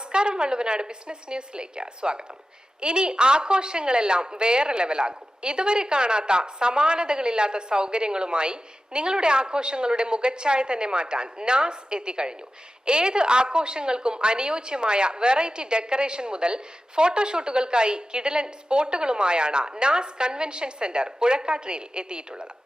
നമസ്കാരം, വള്ളുവനാട് ബിസിനസ് ന്യൂസിലേക്ക് സ്വാഗതം. ഇനി ആഘോഷങ്ങളെല്ലാം വേറെ ലെവലാകും. ഇതുവരെ കാണാത്ത സമാനതകളില്ലാത്ത സൗകര്യങ്ങളുമായി നിങ്ങളുടെ ആഘോഷങ്ങളുടെ മുഖച്ഛായ തന്നെ മാറ്റാൻ നാസ് എത്തിക്കഴിഞ്ഞു. ഏത് ആഘോഷങ്ങൾക്കും അനുയോജ്യമായ വെറൈറ്റി ഡെക്കറേഷൻ മുതൽ ഫോട്ടോഷൂട്ടുകൾക്കായി കിടിലൻ സ്പോട്ടുകളുമായാണ് നാസ് കൺവെൻഷൻ സെന്റർ പുഴക്കാട്ടിരിയിൽ എത്തിയിട്ടുള്ളത്.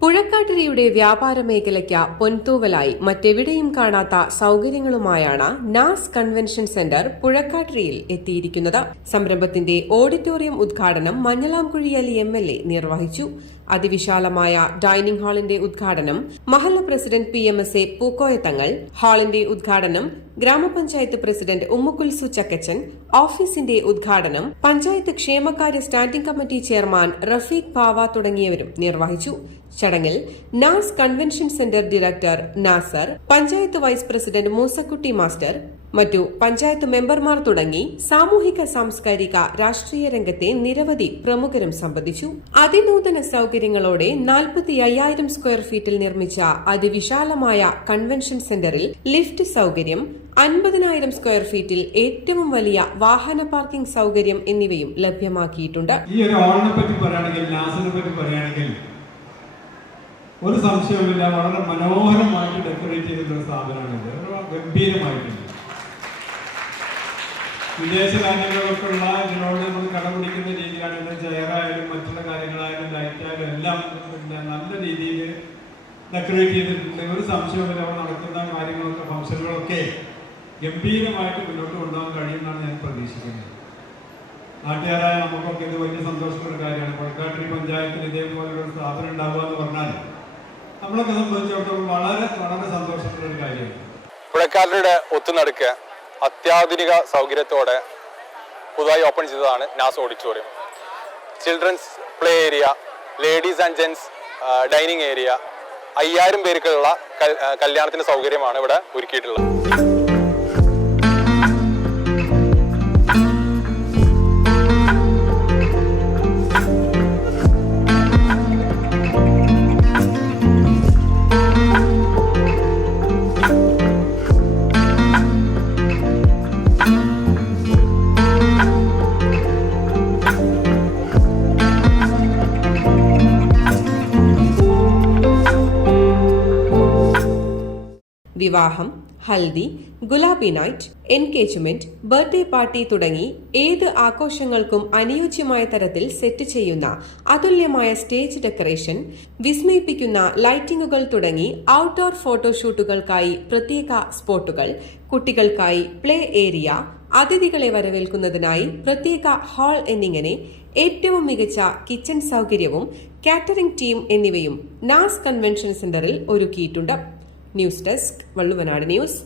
പുഴക്കാട്ടിരിയുടെ വ്യാപാര മേഖലയ്ക്ക് പൊൻതൂവലായി മറ്റെവിടെയും കാണാത്ത സൗകര്യങ്ങളുമായാണ് നാസ് കൺവെൻഷൻ സെന്റർ പുഴക്കാട്ടിരിയിൽ എത്തിയിരിക്കുന്നത്. സംരംഭത്തിന്റെ ഓഡിറ്റോറിയം ഉദ്ഘാടനം മഞ്ഞളാംകുഴി അലി MLA നിർവഹിച്ചു. അതിവിശാലമായ ഡൈനിംഗ് ഹാളിന്റെ ഉദ്ഘാടനം മഹല്ല പ്രസിഡന്റ് PMSA പൂക്കോയത്തങ്ങൾ, ഹാളിന്റെ ഉദ്ഘാടനം ഗ്രാമപഞ്ചായത്ത് പ്രസിഡന്റ് ഉമ്മുകുൽസു ചക്കച്ചൻ, ഓഫീസിന്റെ ഉദ്ഘാടനം പഞ്ചായത്ത് ക്ഷേമകാര്യ standing committee chairman Rafeeq Bava തുടങ്ങിയവരും നിർവഹിച്ചു. ചടങ്ങിൽ Naz convention centre director Nasar, panchayat vice president Moosakutty master, മറ്റു പഞ്ചായത്ത് മെമ്പർമാർ തുടങ്ങി സാമൂഹിക സാംസ്കാരിക രാഷ്ട്രീയ രംഗത്തെ നിരവധി പ്രമുഖരും സംബന്ധിച്ചു. അതിനൂതന സൗകര്യങ്ങളോടെ 45,000 സ്ക്വയർ ഫീറ്റിൽ നിർമ്മിച്ച അതിവിശാലമായ കൺവെൻഷൻ സെന്ററിൽ ലിഫ്റ്റ് സൗകര്യം, 50,000 സ്ക്വയർ ഫീറ്റിൽ ഏറ്റവും വലിയ വാഹന പാർക്കിംഗ് സൗകര്യം എന്നിവയും ലഭ്യമാക്കിയിട്ടുണ്ട്. ഈ ഒരു ഓണിനെ പറ്റി പറയുകയാണെങ്കിൽ ഒരു സംശയവുമില്ല, വളരെ മനോഹരമായിട്ട് ഡെക്കറേറ്റ് ചെയ്തിട്ടുള്ള സ്ഥാപനമാണിത്. ഗംഭീരമായിട്ടുണ്ട്. വിദേശ രാജ്യങ്ങളിലൊക്കെയുള്ള ഇതിനോട് നമ്മൾ കടപിടിക്കുന്ന രീതിയിലാണ്. ചെയറായാലും മറ്റുള്ള കാര്യങ്ങളായാലും ലൈറ്റായാലും എല്ലാം നല്ല രീതിയിൽ ഡെക്കറേറ്റ് ചെയ്തിട്ടുണ്ട്. ഒരു സംശയവുമില്ല, അവിടെ നടക്കുന്ന കാര്യങ്ങളൊക്കെ ഫംഗ്ഷനുകളൊക്കെ ഗംഭീരമായിട്ട് മുന്നോട്ട് കൊണ്ടുപോകാൻ കഴിയുമെന്നാണ് ഞാൻ പ്രതീക്ഷിക്കുന്നത്. നാട്ടുകാരായ നമുക്കൊക്കെ ഇത് വലിയ സന്തോഷമുള്ള കാര്യമാണ്. പുഴക്കാട്ടിരി പഞ്ചായത്തിൽ ഇതേപോലെയുള്ള സ്ഥാപനം ഉണ്ടാവുക എന്ന് പറഞ്ഞാൽ നമ്മളൊക്കെ സംബന്ധിച്ചിടത്തോളം വളരെ വളരെ സന്തോഷമുള്ള ഒരു കാര്യമാണ്. പുഴക്കാട്ടിരിയുടെ ഒത്തുനടുക്ക് അത്യാധുനിക സൗകര്യത്തോടെ പുതുതായി ഓപ്പൺ ചെയ്തതാണ് Naz auditorium. Children's play area, ladies and gents dining area, 5,000 പേർക്കുള്ള കല്യാണത്തിന്റെ സൗകര്യമാണ് ഇവിടെ ഒരുക്കിയിട്ടുള്ളത്. വിവാഹം, haldi, Gulabi night, engagement, birthday party തുടങ്ങി ഏത് ആഘോഷങ്ങൾക്കും അനുയോജ്യമായ തരത്തിൽ സെറ്റ് ചെയ്യുന്ന അതുല്യമായ സ്റ്റേജ് ഡെക്കറേഷൻ, വിസ്മയിപ്പിക്കുന്ന ലൈറ്റിംഗുകൾ തുടങ്ങി ഔട്ട്ഡോർ ഫോട്ടോഷൂട്ടുകൾക്കായി പ്രത്യേക സ്പോട്ടുകൾ, കുട്ടികൾക്കായി പ്ലേ ഏരിയ, അതിഥികളെ വരവേൽക്കുന്നതിനായി പ്രത്യേക ഹാൾ എന്നിങ്ങനെ ഏറ്റവും മികച്ച കിച്ചൺ സൗകര്യവും കാറ്ററിംഗ് ടീം എന്നിവയും നാസ് കൺവെൻഷൻ സെന്ററിൽ ഒരുക്കിയിട്ടുണ്ട്. News desk, Valluvanad news.